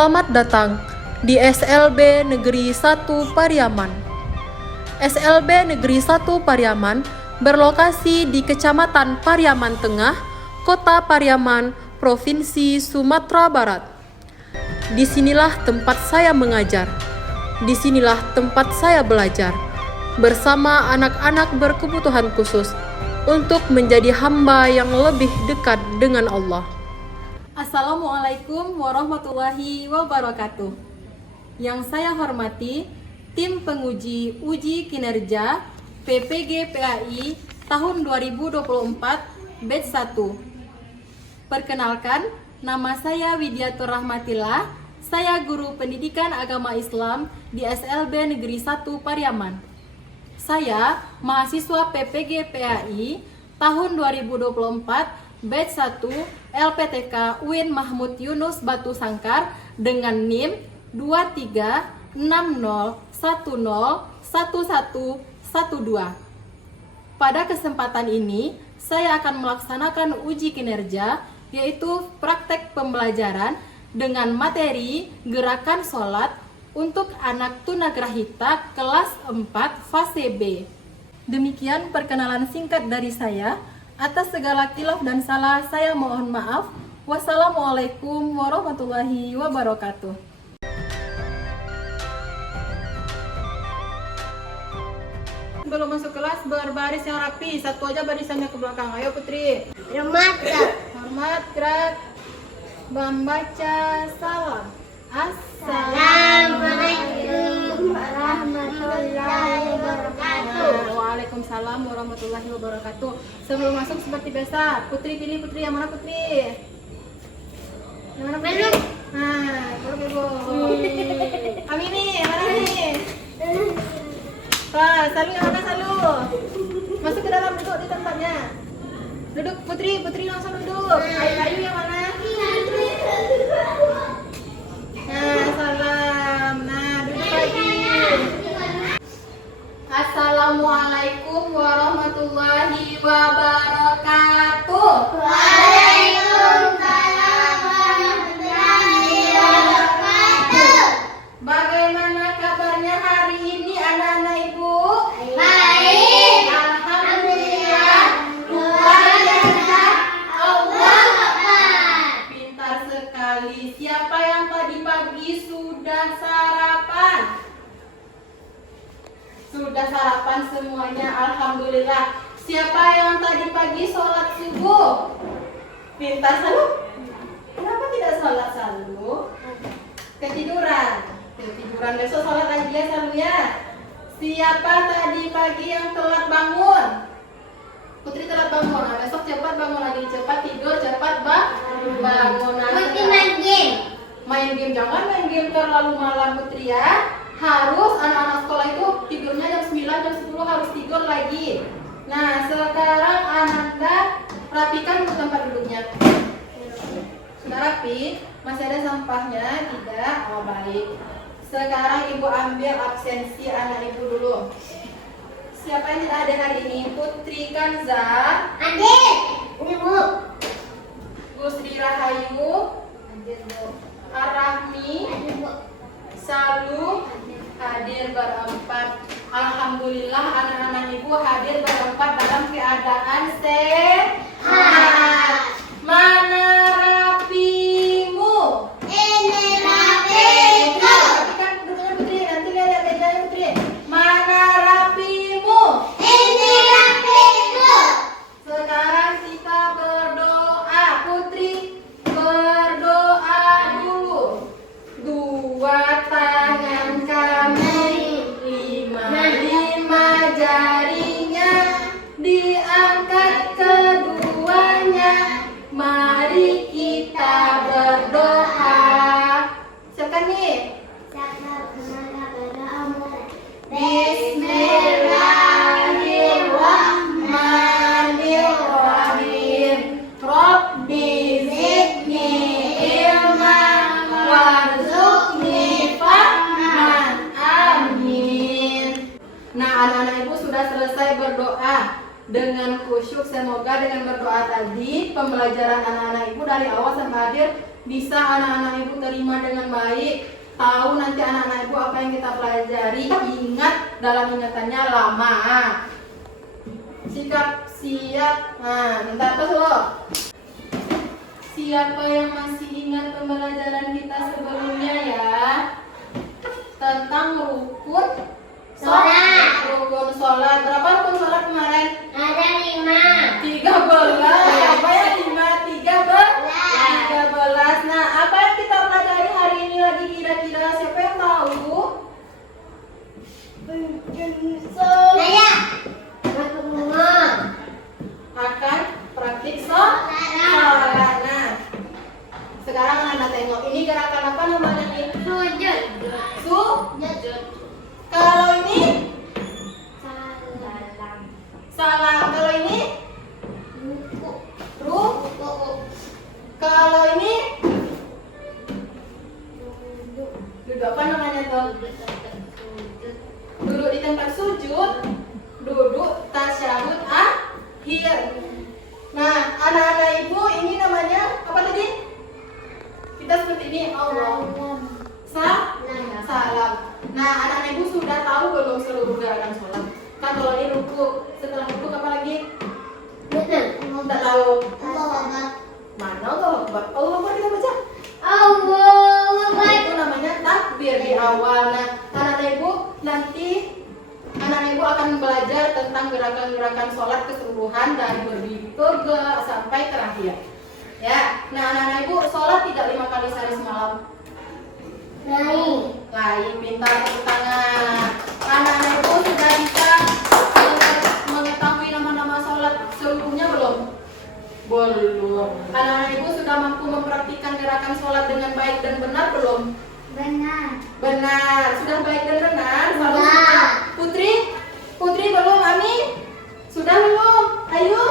Selamat datang di SLB Negeri 1 Pariaman. SLB Negeri 1 Pariaman berlokasi di Kecamatan Pariaman Tengah, Kota Pariaman, Provinsi Sumatera Barat. Disinilah tempat saya mengajar. Disinilah tempat saya belajar bersama anak-anak berkebutuhan khusus untuk menjadi hamba yang lebih dekat dengan Allah. Assalamualaikum warahmatullahi wabarakatuh. Yang saya hormati tim penguji uji kinerja PPG PAI tahun 2024 batch 1. Perkenalkan, nama saya Widiatur Rahmatillah. Saya guru pendidikan agama Islam di SLB Negeri 1 Pariaman. Saya mahasiswa PPG PAI tahun 2024 batch 1 LPTK UIN Mahmud Yunus Batu Sangkar dengan NIM 2360101112. Pada kesempatan ini, saya akan melaksanakan uji kinerja, yaitu praktek pembelajaran dengan materi gerakan sholat untuk anak tunagrahita kelas 4 fase B. Demikian perkenalan singkat dari saya. Atas segala khilaf dan salah, saya mohon maaf. Wassalamualaikum warahmatullahi wabarakatuh. Belum masuk kelas, berbaris yang rapi. Satu aja barisannya ke belakang. Ayo Putri. Hormat. Hormat, gerak. Membaca salam. Assalamualaikum warahmatullahi wabarakatuh. Waalaikumsalam warahmatullahi wabarakatuh. Sebelum masuk seperti biasa, Putri pilih Putri yang mana Putri? Yang mana Putri? Nah, ibu. Kami nih, mana nih? Pak, Salu yang mana Salu? Masuk ke dalam, duduk di tempatnya. Duduk Putri langsung duduk. Ayu yang mana? Nah, salam. Nah, duduk lagi. Assalamualaikum warahmatullahi wabarakatuh. Waalaikumsalam warahmatullahi wabarakatuh. Bagaimana kabarnya hari ini anak-anak ibu? Baik. Alhamdulillah. Luar biasa. Allah Akbar. Pintar sekali. Siapa yang tadi pagi sudah sarapan? Sudah sarapan semuanya, alhamdulillah. Siapa yang tadi pagi sholat subuh? Pintar Salu. Kenapa tidak sholat Salu? Ketiduran. Besok sholat lagi ya Salu ya. Siapa tadi pagi yang telat bangun? Putri telat bangun. Nah, besok cepat bangun lagi, cepat tidur, cepat bangun. Nah, Putri main game. Main game, jangan main game terlalu malam Putri ya. Harus anak-anak sekolah itu tidurnya jam 9, jam 10 harus tidur lagi. Nah, sekarang Ananda rapikan tempat duduknya. Sudah rapi? Masih ada sampahnya? Tidak? Oh, baik. Sekarang Ibu ambil absensi anak Ibu dulu. Siapa yang tidak ada hari ini? Putri Kanza, Adik. Ini Bu. Gusri Rahayu, Ar-Rahmi, Adik Bu. Salu, hadir berempat. Alhamdulillah anak-anak ibu hadir berempat dalam keadaan sehat. Mana rapimu? Ini rapiku. Rapikan duduknya Putri, nanti lihat mejanya Putri. Mana rapimu? Ini rapiku. Sekarang kita berdoa. Putri berdoa dulu. Dua tangan kami, lima jarinya, diangkat keduanya. Mari kita berdoa. Siapkan nih. Bismillahirrahmanirrahim. Rabbi zidni ilman warzuqni fahman. Amin. Nah, anak-anak ibu sudah selesai berdoa dengan khusyuk. Semoga dengan berdoa tadi pembelajaran anak-anak ibu dari awal sampai akhir bisa anak-anak ibu terima dengan baik, tahu nanti anak-anak ibu apa yang kita pelajari, ingat dalam ingatannya lama. Sikap siap. Nah, bentar apa lo? Siapa yang masih ingat pembelajaran kita sebelumnya ya? Tentang rukun Sholat. Rukun sholat. Berapa rukun sholat kemarin? Ada 5. 13. Apa ya 13? Nah, apa yang kita pelajari hari ini lagi kira-kira? Siapa yang tahu? Saya. Berkumur. Akan praktik sholat. Nah, sekarang Anda tengok ini gerakan apa namanya nih? Sujud. Sujud. Kalau ini salam. Kalau ini ruku. Kalau ini duduk apa namanya tuh? Duduk di tempat sujud. Duduk tasyahud akhir. Nah, anak-anak ibu ini namanya apa tadi? Kita seperti ini, Allah. Salam. Nah, anak-anak ibu sudah tahu belum seluruh gerakan sholat? Kan kalau ini ruku, setelah ruku apa lagi? Tidak tahu. Mana Allah Akbar? Allah Akbar kita baca. Itu namanya takbir di awal. Nah, anak-anak ibu nanti anak-anak ibu akan belajar tentang gerakan-gerakan sholat keseluruhan dari berdiri ke sampai terakhir. Ya, nah anak-anak ibu sholat tidak 5 kali sehari semalam. Lain, pintar tepuk tangan. Anak-anak ibu sudah bisa mengetahui nama-nama sholat seluruhnya belum? Belum. Anak-anak ibu sudah mampu mempraktikkan gerakan sholat dengan baik dan benar belum? Benar. Sudah baik dan benar? Sudah. Putri belum? Ami? Sudah belum? Ayo.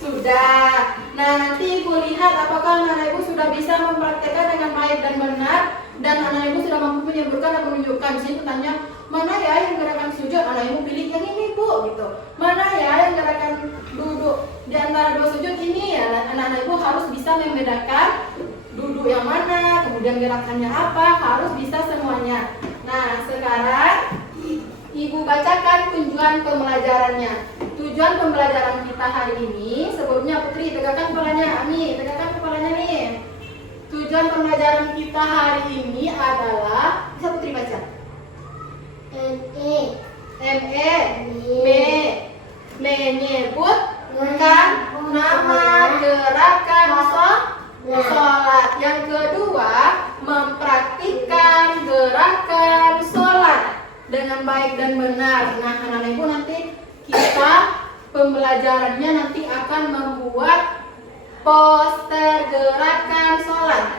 Sudah. Nah, nanti ibu lihat apakah anak ibu sudah bisa mempraktikkan dengan baik dan benar, dan anak ibu sudah mampu menyebutkan dan menunjukkan. Di sini tanya, mana ya yang gerakan sujud? Anak ibu pilih yang ini bu, gitu. Mana ya yang gerakan duduk di antara dua sujud ini ya? Anak-anak ibu harus bisa membedakan duduk yang mana, kemudian gerakannya apa, harus bisa semuanya. Nah, sekarang ibu bacakan tujuan pembelajarannya. Tujuan pembelajaran kita hari ini, sebelumnya Putri tegakkan kepalanya, Ami tegakkan kepalanya nih. Tujuan pembelajaran kita hari ini adalah, bisa Putri baca? Menyebutkan nama gerakan sholat. Yang kedua, mempraktikkan gerakan sholat dengan baik dan benar. Nah, anak-anak ibu nanti kita pembelajarannya nanti akan membuat poster gerakan sholat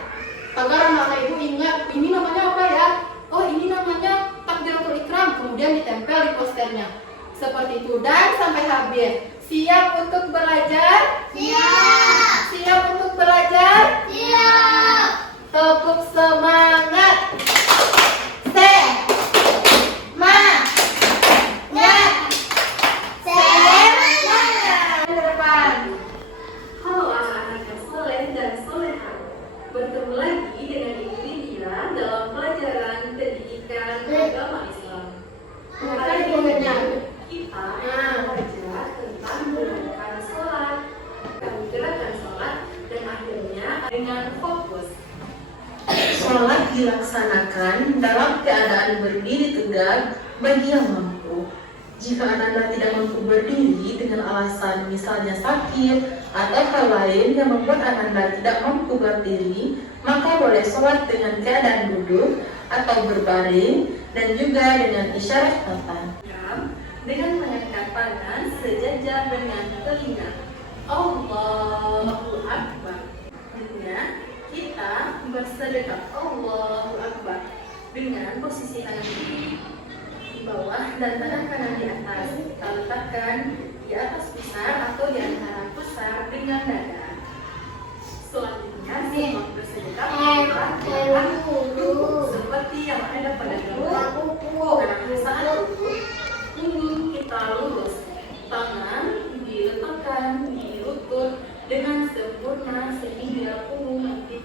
agar anak-anak ibu ingat ini namanya apa ya? Oh, ini namanya takbiratul ihram, kemudian ditempel di posternya seperti itu. Dan sampai habis. Siap untuk belajar? Siap untuk belajar? Tepuk semangat. Halo anak-anak yang soleh dan soleha. Bertemu lagi dengan Ibu Lydia dalam pelajaran pendidikan agama Islam. Kali ini kita akan belajar tentang gerakan sholat, dan akhirnya dengan fokus. Sholat dilaksanakan dalam keadaan berdiri tegak bagi yang mampu. Jika Anda tidak mampu berdiri dengan alasan misalnya sakit atau hal lain yang membuat Anda tidak mampu berdiri, maka boleh sholat dengan keadaan duduk atau berbaring dan juga dengan isyarat mata. Dengan mengangkat tangan sejajar dengan telinga. Allahu Akbar. Dengan kita bersedekap. Allahu Akbar. Dengan posisi tangan kiri di bawah dan tangan kanan di atas. Kita letakkan di atas pusar atau di antara pusar dengan dada. Selanjutnya sebelum bersedekap duduk seperti yang ada pada gambar. Saat duduk ini kita lurus, tangan diletakkan di lutut dengan sempurna sehingga punggung nanti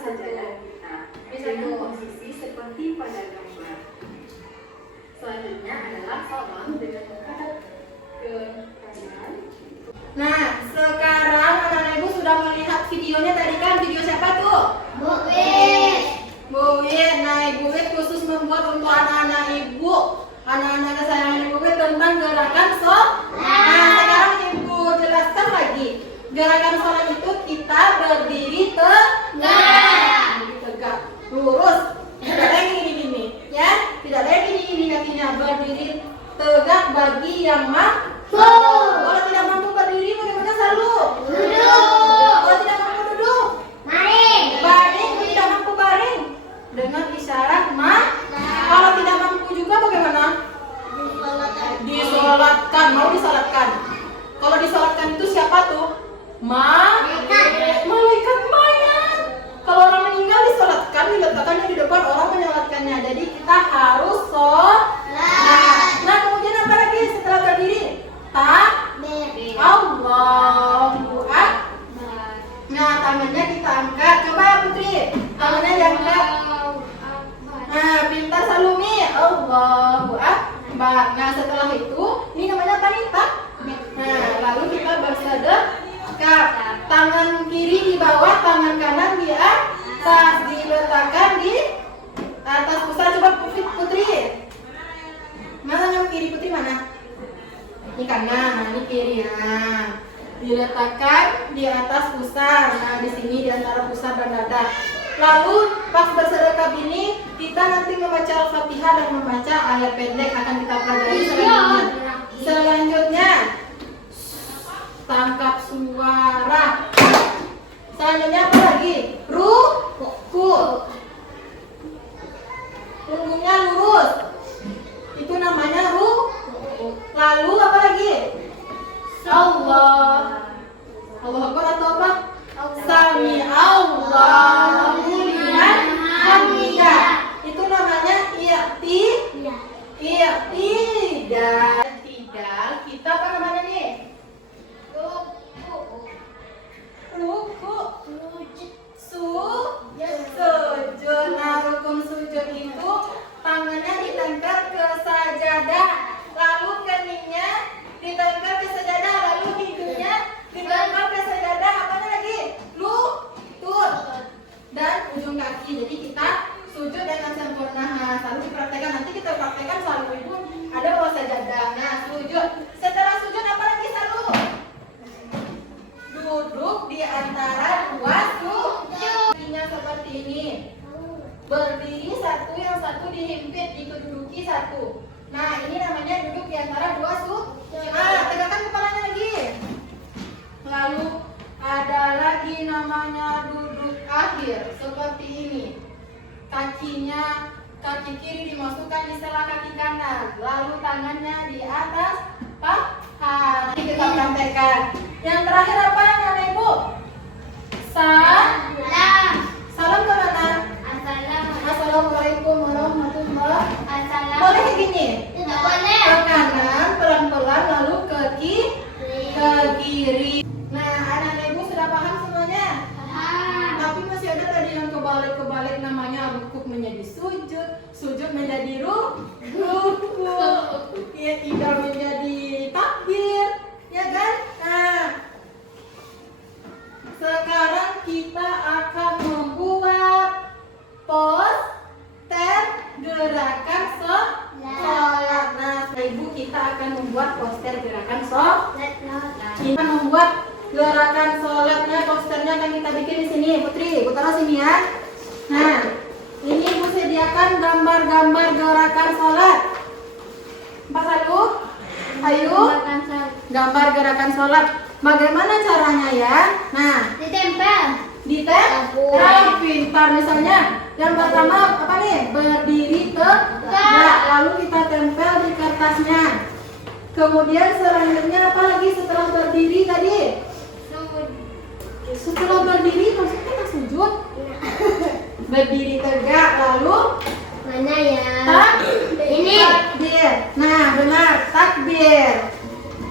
sajadah kita dengan posisi seperti pada gambar. Selanjutnya adalah salam dengan menghadap ke kanan. Nah, sekarang anak-anak ibu sudah melihat videonya tadi kan? Video siapa tuh? Bu Wit. Bu Wit. Nah, Ibu Wit khusus membuat untuk anak-anak ibu, anak-anak kesayangan Ibu Wit tentang gerakan sholat. Nah, sekarang Ibu jelaskan lagi. Gerakan sholat itu kita berdiri tegak, lurus, tidak lagi gini-gini, ya, tidak lagi gini-gini kakinya, berdiri tegak bagi yang mampu. Kalau tidak mampu berdiri, bagaimana selalu? Duduk. Kalau tidak mampu duduk, Baring. baring. Tidak mampu baring, dengan isyarat Kalau tidak mampu juga bagaimana? Disolatkan. Mau disolatkan. Kalau disolatkan itu siapa tuh? Malaikat mayat. Kalau orang meninggal disolatkan, diletakkannya di depan orang menyolatkannya. Jadi kita harus sholat. Nah, kemudian apa lagi setelah berdiri? Allahu Akbar. Nah, tangannya kita angkat. Coba ya Putri, tangannya diangkat. Nah, pintar Salumi. Allahu Akbar. Nah, setelah itu, ini namanya apa nih? Nah, lalu kita bersedekah. Tangan kiri di bawah, tangan kanan di atas, diletakkan di atas pusat. Coba Putri. Mana yang kiri Putri mana? Ini kanan, nah ini kiri. Nah, diletakkan di atas pusar. Nah, di sini di antara pusar dan dada. Lalu pas bersedekah ini kita nanti membaca Al-Fatihah dan membaca ayat pendek akan kita pelajari selanjutnya. Selanjutnya tangkap suara. Selanjutnya apa lagi? Ruku. Punggungnya lurus. Itu namanya ruku. Lalu apa lagi? Allah. Allah Akbar atau apa? Sami Allahu liman hamidah. Itu namanya i'tidal. Kita apa namanya nih? Ruku. Sujud. Nah, rukun sujud itu tangannya ditempel ke sajadah, lalu keningnya ditempel ke sajadah, lalu hidungnya ditempel ke sajadah. Apanya lagi? Lutut dan ujung kaki. Jadi kita sujud dengan sempurna. Nah, selalu dipraktekkan. Nanti kita praktekkan selalu ibu ada bawah sajadah. Nah, sujud. Setelah sujud apa lagi selalu? Duduk di antara dua sujud. Kakinya seperti ini. Berdiri satu, yang satu dihimpit, dikeduduki satu. Nah, ini namanya duduk di antara dua sujud. Nah, tegakkan kepalanya lagi. Lalu ada lagi namanya duduk akhir seperti ini. Kakinya, kaki kiri dimasukkan di sela kaki kanan, lalu tangannya di atas paha. Ini kita praktekkan. Yang terakhir apa anak ibu? Salam ke mana? Assalamualaikum warahmatullahi wabarakatuh. Boleh gini? Ke kanan pelan-pelan, lalu ke kiri. Nah, anak ibu sudah paham semuanya? Tapi masih ada tadi yang kebalik-kebalik, namanya rukuk menjadi sujud, sujud menjadi ruku, ya tidak menjadi takbir, ya kan? Nah, sekarang kita akan membuat poster gerakan sholat. Nah, ibu kita akan membuat poster gerakan sholat. Kita membuat gerakan sholatnya, posternya akan kita bikin di sini. Putri, ibu taruh sini ya. Nah, ini ibu sediakan gambar-gambar gerakan sholat. Pak Sadu, ayo gambar gerakan sholat. Bagaimana caranya ya? Nah, ditempel. Pintar. Misalnya yang pertama apa nih? Berdiri tegak, lalu kita tempel di kertasnya. Kemudian selanjutnya apa lagi setelah berdiri tadi? Setelah berdiri maksudnya kita sujud. Berdiri tegak, lalu Mana ya? Ini takbir. Nah, benar, takbir.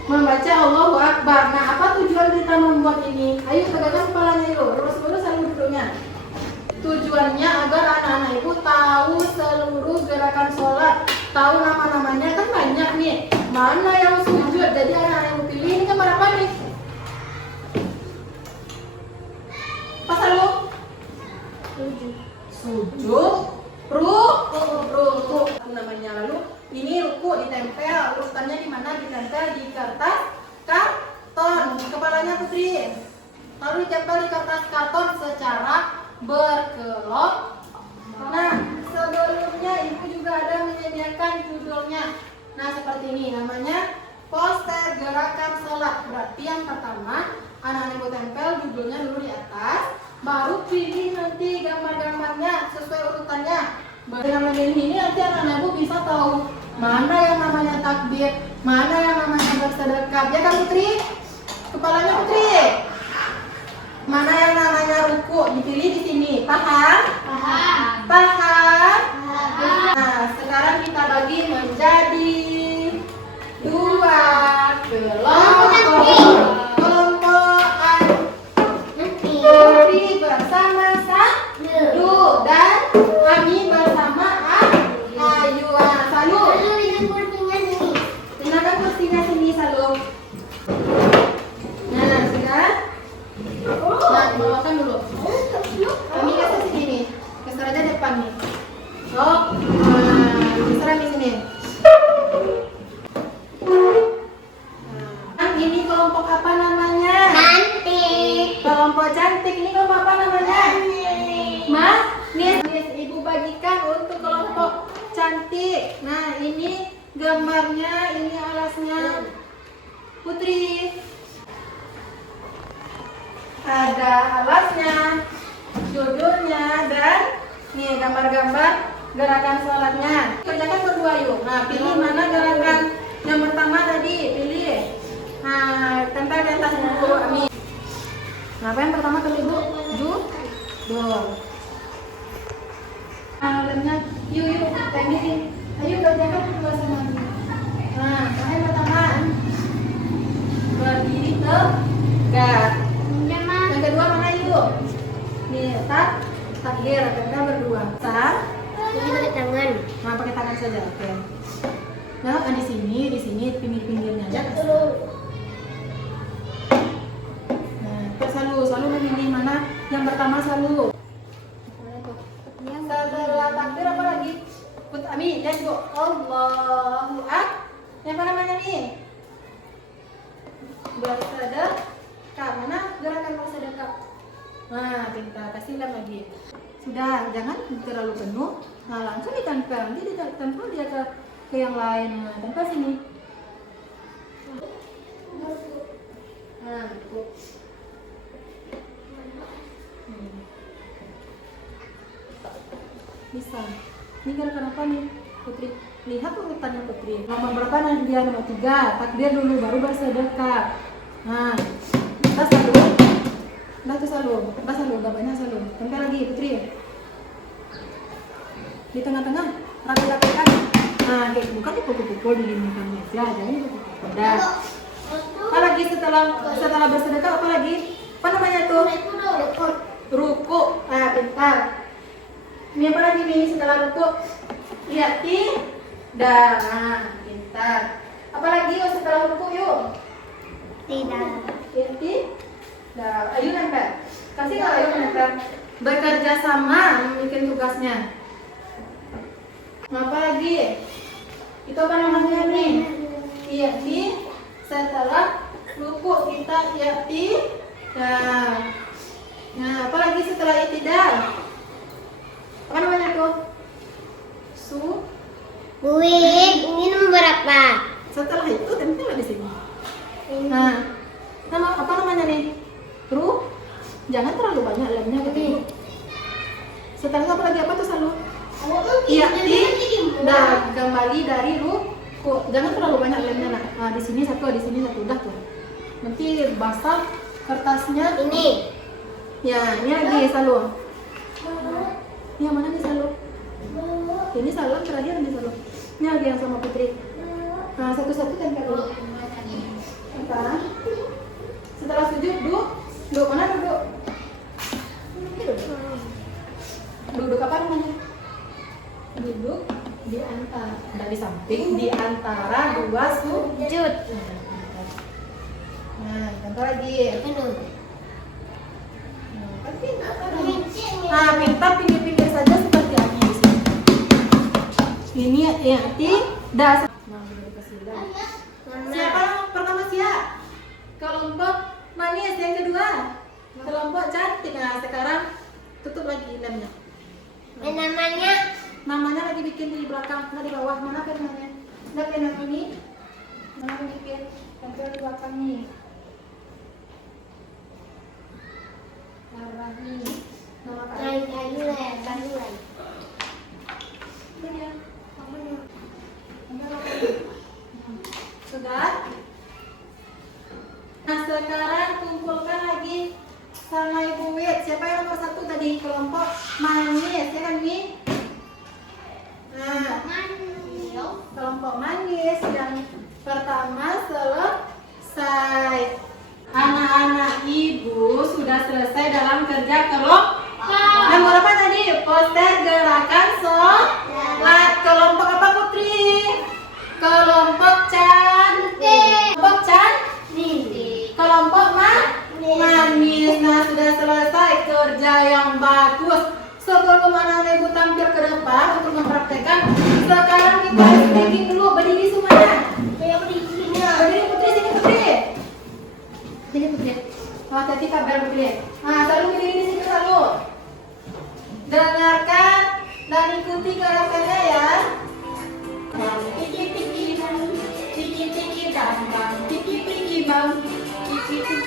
Membaca Allahu Akbar. Nah, apa tujuan kita membuat ini? Ayo tegakkan kepalanya yuk. Lurus-lurus selalu duduknya. Tujuannya agar anak-anak ibu tahu seluruh gerakan sholat, tahu nama-namanya, kan banyak nih. Mana yang sujud? Jadi anak-anak ibu pilih ini gambar apa nih? Pas lu? Sujud, ruku namanya. Lalu ini ruku ditempel, urutannya di mana? Ditempel di kertas karton. Kepalanya Putri. Lalu ditempel di kertas karton secara berkelok. Nah, sebelumnya ibu juga ada menyediakan judulnya. Nah, seperti ini namanya poster gerakan sholat. Berarti yang pertama anak-anak ibu tempel judulnya dulu di atas, baru pilih nanti gambar-gambarnya sesuai urutannya. Dengan memilih ini nanti anak-anak ibu bisa tahu mana yang namanya takbir, mana yang namanya bersedekap. Ya kan Putri? Kepalanya Putri. Mana yang namanya ruku, dipilih di sini. Paham? Paham. Paham? Paham. Nah, sekarang kita bagi menjadi dua kelompok. Kelompokan Putri bersama Sadu dan kami bersama Ayu. Salu. Gunakan kursinya sini, Salu. Nah, sudah. Nah, bawakan dulu. Kami kasih sini nih. Geser aja depan nih. Oh, geser di sini. Nah, ini kelompok apa namanya? Cantik. Kelompok cantik. Ini kelompok apa namanya? Mas, nih ibu bagikan untuk kelompok cantik. Nah, ini gambarnya, ini alasnya. Putri. Ada alasnya, judulnya, dan nih gambar-gambar gerakan sholatnya. Kerjakan berdua yuk. Nah, pilih mana gerakan yang pertama tadi, pilih. Nah, tempel di atas dulu, Amin. Nah, apa yang pertama tadi Bu? Judul. Nah, lemnya, yuk, teknikin. Ayo kerjakan berdua sama Amin. Nah, yang pertama, berdiri tegak. Yang kedua mana yuk? Nih, takbir, kita berdua. Ini pakai tangan. Nah, pakai tangan saja, oke. Nah, kan di sini pinggir-pinggirnya aja. Nah, selalu memilih mana yang pertama selalu. Setelah takbir apa lagi? Amin, lihat Bu. Allahu Akbar. Yang apa namanya nih? Bersedekah. Mana gerakan bersedekah? Nah, kita kasih lem lagi. Sudah, jangan terlalu penuh. Nah, langsung ditempel. Nanti ditempel dia ke yang lain. Nah, tempel sini. Nah, cukup. Bisa. Ini gerakan apa nih, Putri? Lihat urutannya Putri. Nomor berapa nanti dia? Nomor 3. Takbir dulu, baru bersedekah. Nah, kita selalu. Nah, itu selalu, gambarnya selalu. Tempel lagi, Putri. Di tengah-tengah, rapi-rapikan. Nah, kayak bukan dipukul-pukul di lingkungan meja, jangan dipukul. Udah. Apa lagi setelah bersedekah? Apa lagi? Apa namanya tuh? Ruku. Nah, pintar. Ini apa lagi nih setelah ruku? Iya, tidak. Nah, pintar. Apa lagi yuk setelah ruku yuk? Tidak. Nah, Ayu nempel. Kasih kalau Ayu nempel. Bekerja sama bikin tugasnya. Nah, apa lagi? Itu apa namanya nih? Iya, setelah ruku kita nah. Nah, apa lagi setelah itidal? Apa namanya tuh? Wih, ini nomor berapa? Setelah itu tempel di sini. Nah, apa namanya nih? Jangan terlalu banyak lemnya gitu. Setelah itu apa lagi? Apa tuh selalu? Nah, kembali dari ruku. Jangan terlalu banyak lemnya. Nah, di sini satu, udah tuh. Nanti basah kertasnya. Ini. Ya, ini lagi selalu. Yang mana nih selalu? Ini salam terakhir nih selalu. Ini lagi yang sama Putri. Nah, satu-satu tempel dulu. Apa? Setelah sujud, duduk. Mana duduk? Duduk apa namanya? Duduk di antara, dari samping di antara dua sujud. Nah, contoh lagi. Nah, minta pinggir-pinggir saja seperti Abi di sini. Ini arti dasar. Nah, siapa yang pertama siap? Kelompok manis yang kedua. Kelompok cantik. Nah, sekarang tutup lagi lemnya. Namanya lagi bikin di belakang, nah di bawah. Mana penanya? Lihat pena ini. Mana yang bikin? Tempel di belakang nih. Arah nih. Nama kalian. Ini dia. Sudah? Nah, sekarang kumpulkan lagi sama Ibu Wit. Siapa yang nomor 1 tadi? Kelompok manis, ya kan Mi? Nah, kelompok manis yang pertama selesai. Anak-anak Ibu sudah selesai dalam kerja kelompok. Nomor apa tadi? Poster gerakan sholat. Kelompok apa Putri? Kelompok cantik. Kelompok cantik. Kelompok manis. Nah, sudah selesai kerja yang bagus. Sebelum anak-anak Ibu tampil ke depan untuk mempraktekkan, sekarang kita speaking dulu. Berdiri semuanya. Berdiri Putri, sini Putri. Sini Putri. Oh, tadi kabar Putri. Nah, selalu berdiri di sini selalu. Dengarkan dan ikuti gerakannya ya. Tiki-tiki bang, tiki-tiki bang, tiki-tiki bang, tiki-tiki.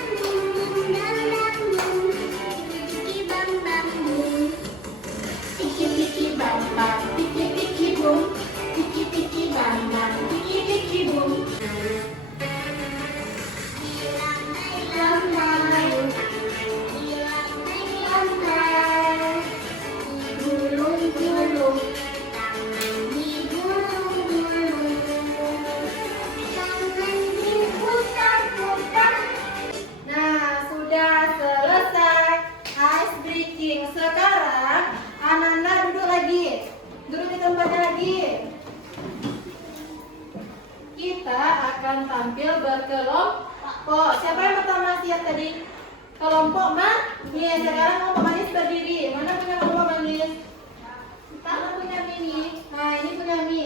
Tiki-tiki bang bang, tiki-tiki boom, tiki-tiki bang bang, tiki-tiki boom. Nah, sudah selesai ice breaking. Sekarang anak-anak duduk lagi. Duduk di tempatnya lagi. Kita akan tampil berkelompok. Siapa yang pertama siap tadi? Kelompok manis. Sekarang kelompok manis berdiri. Mana punya kelompok manis? Mana punya Mini? Nah, ini punya Mi.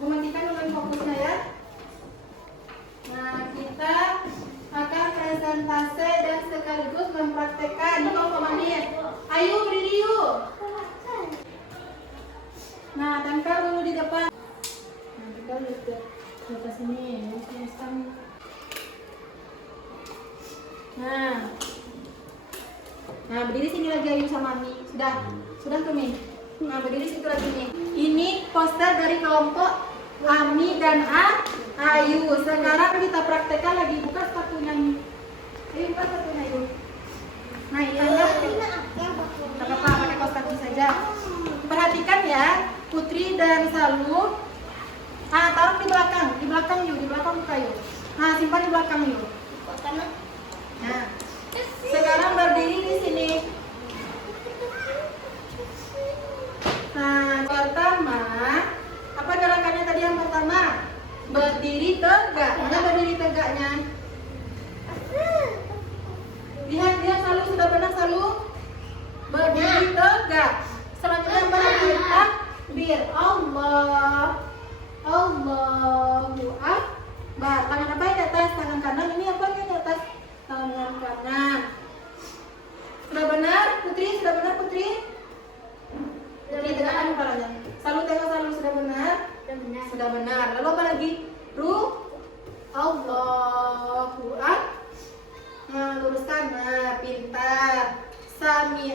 Mematikan dulu fokusnya ya. Nah, kita akan presentasi dan sekaligus mempraktekkan kelompok manis. Ayo berdiri yuk. Nah, tempel dulu di depan. Nah, kita lihat ke atas sini. Nah, berdiri sini lagi Ayu sama Mi. Sudah tuh Mi. Nah, berdiri situ lagi Mi. Ini poster dari kelompok Ami dan Ayu. Sekarang kita praktekkan lagi. Buka sepatunya Mi. Ayo buka sepatunya Ayu. Nah, ini tak apa-apa, pakai kaos kaki saja. Perhatikan ya, Putri dan Salu. Taruh di belakang yuk, di belakang buka yuk. Nah, simpan di belakang yuk. Nah, sekarang berdiri di sini. Nah, pertama, apa gerakannya tadi yang pertama? Berdiri tegak. Mana berdiri tegaknya? Lihat Salu, sudah benar Salu? Berdiri tegak. Selanjutnya berdiri takbir. Allahu Akbar. Tangan apa yang di atas? Tangan kanan. Ini apa yang di atas? Tangan kanan. Sudah benar Putri? Sudah benar Putri? Jadi tegakkan kepalanya. Salu tengok Salu, sudah benar? Sudah benar. Lalu apa lagi? Allahu Akbar. Nah, luruskan. Nah, pintar. Sami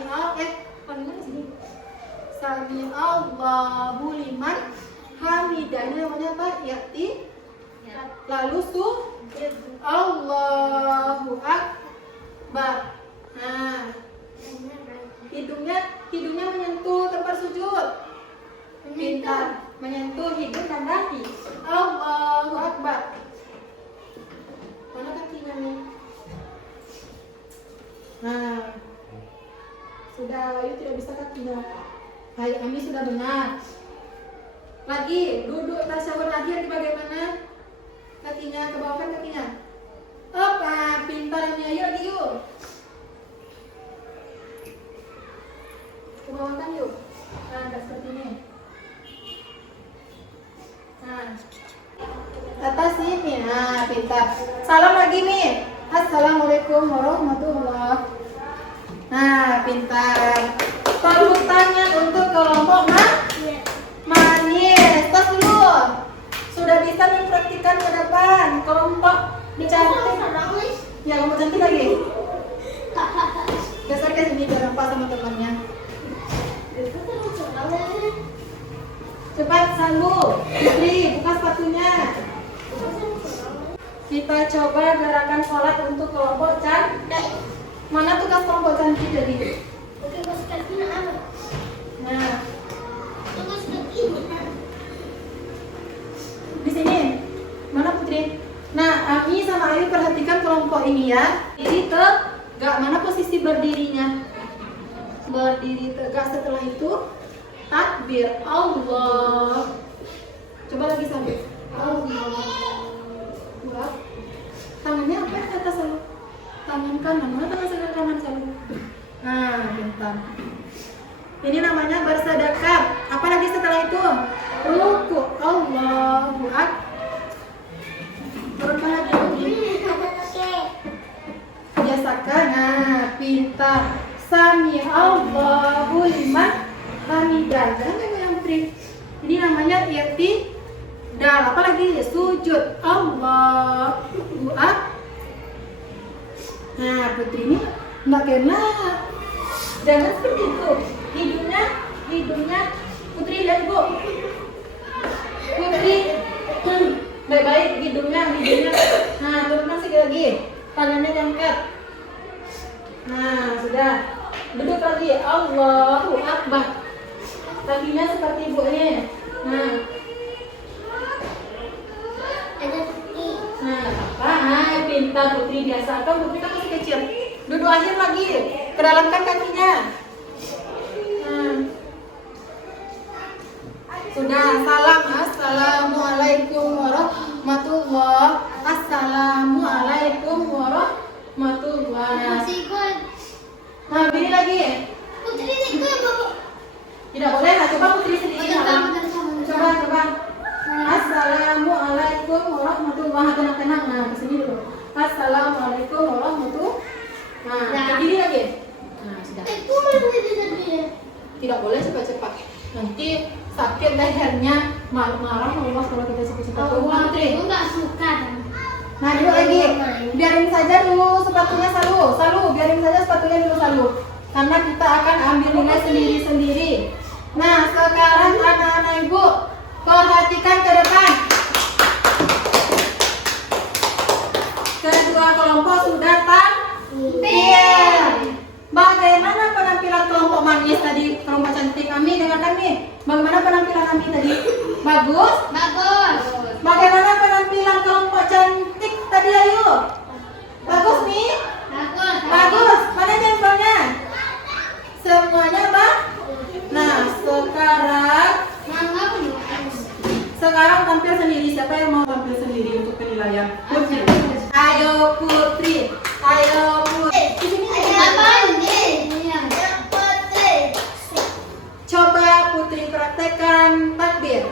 Allahu liman hamidah. Ini namanya apa? Yati. Lalu Allahu Akbar. Nah, hidungnya menyentuh tempat sujud. Pintar. Menyentuh hidung dan dahi. Allahu Akbar. Mana kakinya nih? Nah, Sudah, Ayu tidak bisa kakinya. Ayo, Ami sudah benar. Lagi, duduk tasyahud lagi yang bagaimana? Kakinya, ke bawah kan kakinya. Opa, pintar Ami, ayo lagi yuk. Ke bawah kan yuk. Nah, seperti ini. Nah, atas sini, nah pintar. Salam lagi nih. Assalamualaikum warahmatullahi. Nah, pintar. Tepuk tangan untuk kelompok manis. Tas dulu. Sudah bisa nih praktikan ke depan. Kelompok cantik. Ya, kelompok cantik lagi. Geser ke sini biar nampak sama temannya. Cepat Sanggu, Putri, buka sepatunya. Kita coba gerakan sholat untuk kelompok cantik. Mana tugas kelompok cantik jadi? Nah, di sini. Mana Putri? Nah, Ami sama Ayu perhatikan kelompok ini ya. Diri tegak. Mana posisi berdirinya? Berdiri tegak. Setelah itu takbir Allah. Coba lagi sambil Allah. Buat tangannya apa di atas selalu? Tangan kanan, mana tangan sebelah kanan selalu? Nah, pintar. Ini namanya bersedekap. Apa lagi setelah itu? Ruku. Allahu Akbar. Turunkan lagi Putri. Biasakan. Nah, pintar. Sami Allahu liman hamidah. Jangan yang Putri. Ini namanya i'tidal. Apa lagi? Sujud. Allahu Akbar. Nah, Putri ini nggak kena. Jangan seperti itu. Hidungnya. Putri lihat Bu. Putri. Baik-baik hidungnya. Nah, turunkan sedikit lagi. Tangannya diangkat. Nah, sudah. Duduk lagi. Allahu Akbar. Kakinya seperti ibunya. Nah. Nah, apa? Hai, pintar Putri, biasakan Putri kan masih kecil. Duduk akhir lagi. Kedalamkan kakinya. Nah. Sudah, salam. Assalamualaikum warahmatullahi. Assalamualaikum warahmatullahi. Nah, berdiri lagi. Tidak boleh, nah coba Putri sendiri. Coba. Assalamualaikum warahmatullahi. Tenang. Nah, kesini dulu. Assalamualaikum warahmatullahi. Nah, berdiri lagi. Nah, sudah. Tidak boleh cepat-cepat. Nanti sakit lehernya. Marah Allah kalau kita cepat-cepat. Putri. Nah, dulu lagi. Biarin saja dulu sepatunya Salu, biarin saja sepatunya dulu Salu. Karena kita akan ambil nilai sendiri-sendiri. Nah, sekarang anak-anak Ibu perhatikan ke depan. Kedua kelompok sudah tampil. Bagaimana penampilan kelompok manis tadi? Kelompok cantik kami dengan kami. Bagaimana penampilan kami tadi? Bagus? Bagaimana penampilan kelompok cantik tadi Ayu? Bagus nih? Bagus. Mana jempolnya? Semuanya Bang? Nah, sekarang tampil sendiri. Siapa yang mau tampil sendiri untuk penilaian? Putri. Ayo Putri. Coba Putri praktekkan takbir.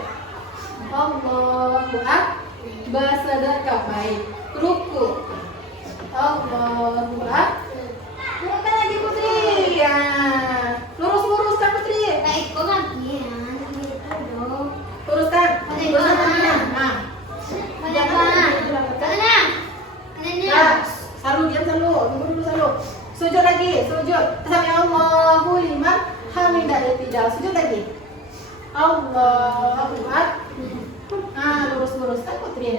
Allahu Akbar. Bersedekap baik. Ruku. Allahu Akbar. Turunkan lagi Putri. Ya. Luruskan Putri. Luruskan. Nah. Salu, diam Salu. Tunggu dulu Salu. Sujud lagi. Sami Allahu liman hamidah. Tidak. Sujud lagi. Allahu Akbar. Luruskan Putri.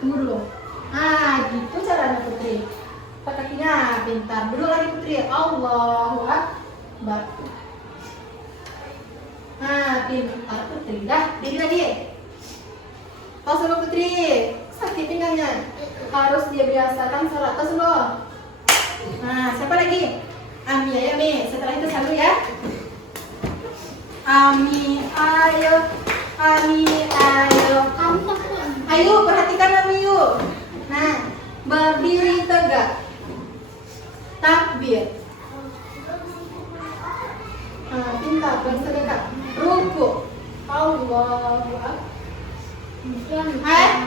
Tunggu dulu. Gitu caranya Putri. Kakinya pintar. Duduk lagi Putri. Allahu Akbar. Pintar Putri. Dah, diri lagi. Tas dulu Putri. Sakit pinggangnya. Harus dia biasakan sholat. Tas dulu. Siapa lagi? Ami, ayo Mi. Setelah itu salu ya. Ami, ayo. Ami, ayo. Ayo perhatikan Ami yuk. Nah, berdiri tegak. Takbir. Nah, pintar, bersedekah. Ruku. Allahu Akbar.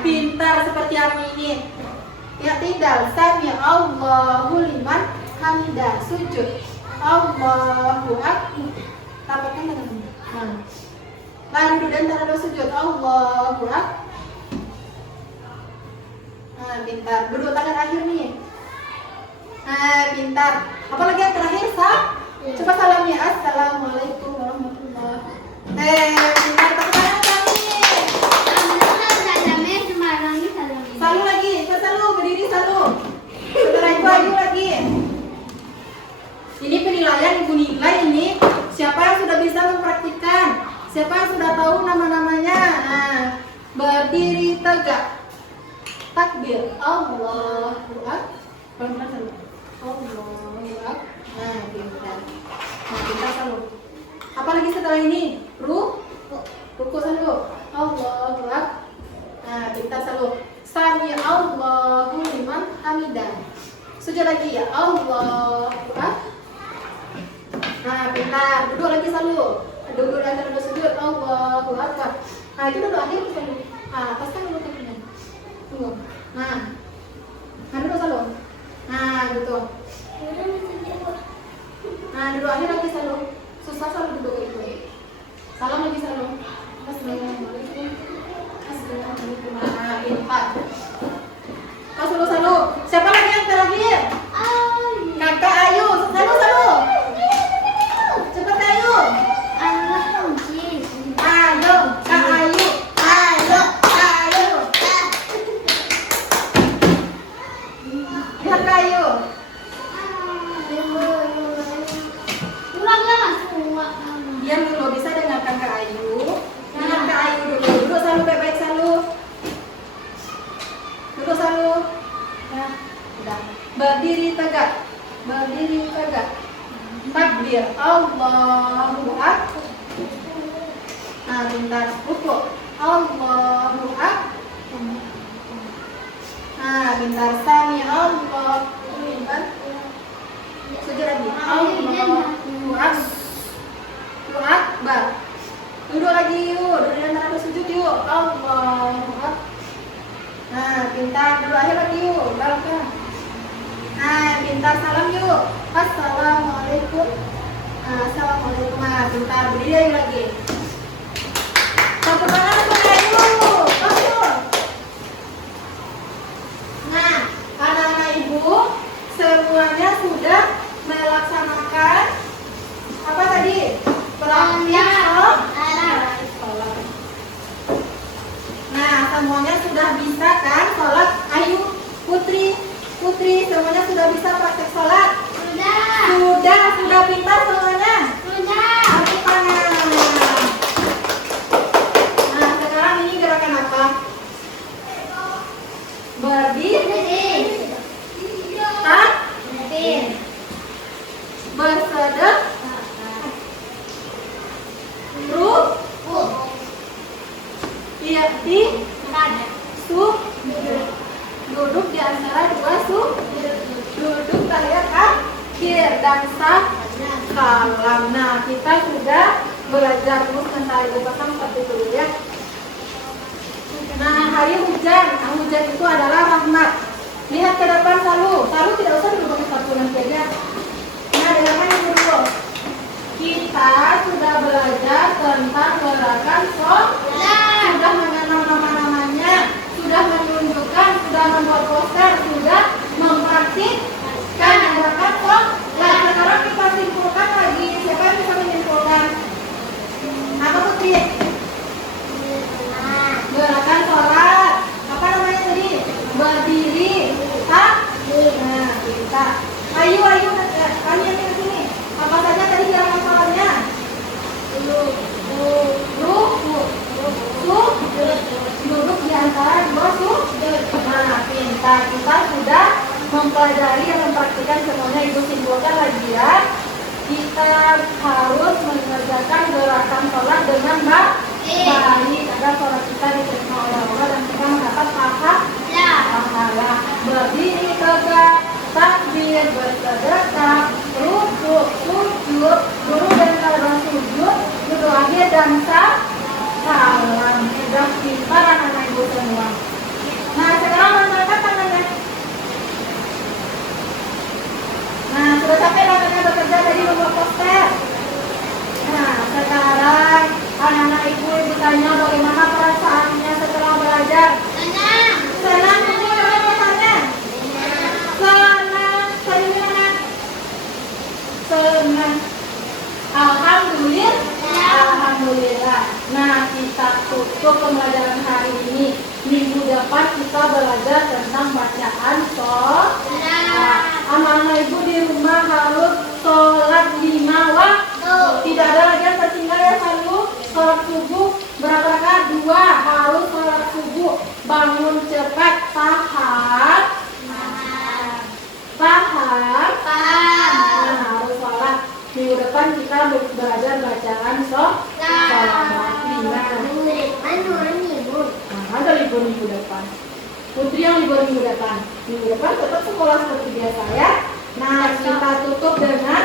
Pintar seperti Ami ini. Ya tidak, sami Allahu liman hamidah. Sujud. Allahu Akbar. Tapakkan tangan. Nah. Lalu duduk dan taruh sujud. Allahu Akbar. Nah, pintar. Duduk tangan akhir nih. Nah, pintar. Apalagi yang terakhir, coba salamnya. Assalamualaikum warahmatullahi wabarakatuh. Pintar. Tepuk tangan kami. Salu lagi. Salu. Berdiri salu. Setelah itu ayo lagi. Ini penilaian Ibu nilai ini. Siapa yang sudah bisa mempraktikkan? Siapa yang sudah tahu nama-namanya? Nah, berdiri tegak. Takbir. Allahu Akbar. Pelan-pelan salu. Allahu Akbar. Nah, pintar. Nah, pintar salu. Apa lagi setelah ini? Ruku salu. Allahu Akbar. Nah, pintar salu. Sami Allahu liman hamidah. Sujud lagi ya. Allahu Akbar. Nah, pintar. Duduk lagi salu. Duduk lagi duduk sujud. Allahu Akbar. Nah, itu duduk akhir salu. Ah, paskan dulu kakinya. Tunggu. Nah, duduk salu. Nah, gitu. Nah, duduk akhir lagi salu. Susah salu duduk itu. Salam lagi salu. Assalamualaikum. Assalamualaikum. Nah, pintar. Salu. Siapa lagi yang terakhir? Kakak Ayu. Salu. Cepat Ayu. Ayo, Kak Ayu. Ayo. Lihat Kak Ayu. Diam dulu, bisa dengarkan Kak Ayu. Dengar Kak Ayu dulu. Duduk salu baik-baik salu. Duduk salu. Nah, udah. Berdiri tegak. Takbir. Allahu Akbar. Nah, pintar. Ruku. Allahu Akbar. Nah, pintar. Sami Allahu liman. Sujud lagi. Allahu Akbar. Duduk lagi yuk. Duduk dan taruh sujud yuk. Allahu Akbar. Nah, pintar. Duduk akhir lagi yuk. Belakang. Nah, pintar. Salam yuk. Assalamualaikum. Nah, assalamualaikum. Nah, pintar. Berdiri ayo lagi. Tepuk tangan untuk Ayu. Bagus. Nah, anak-anak ibu semuanya sudah melaksanakan apa tadi? Praktik sholat. Nah, semuanya sudah bisa kan sholat? Ayu, Putri, semuanya sudah bisa praktek sholat? Sudah pintar semuanya? Tepuk tangan. Nah, sekarang ini gerakan apa? Berdiri. Bersedekah. Duduk di antara dua duduk tahiyat akhir dan salam. Nah, kita sudah belajar terus tentang ibu pasang seperti itu ya. Nah, hari hujan itu adalah rahmat. Lihat ke depan salu tidak usah duduk pakai satu nanti aja. Nah, di depan itu dulu. Kita sudah belajar tentang gerakan sholat, sudah mengenal nama-namanya, sudah menunjukkan, sudah membuat poster, sudah mempraktikkan gerakan sholat. Nah, sekarang kita simpulkan lagi. Siapa yang bisa menyimpulkan? Apa Putri? Gerakan sholat. Apa namanya tadi? Berdiri. Nah, kita. Ayu, kalian yang sini. Apa saja tadi gerakan sholatnya? Ruku. Alhamdulillah. Nah, kita tutup pembelajaran hari ini. Minggu depan kita belajar tentang bacaan sholat. Anak-anak ibu di rumah harus sholat 5 waktu. Tidak ada lagi yang tertinggal ya, selalu sholat subuh berapa rakaat? 2. Harus sholat subuh. Bangun cepat, tahap. Nah, harus sholat. Minggu depan kita belajar bacaan sholat 5. Minggu depan orang libur. Nah, ada libur minggu depan. Putri yang libur minggu depan. Minggu depan tetap sekolah seperti biasa ya. Nah, kita tutup dengan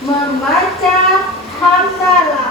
membaca hamdalah.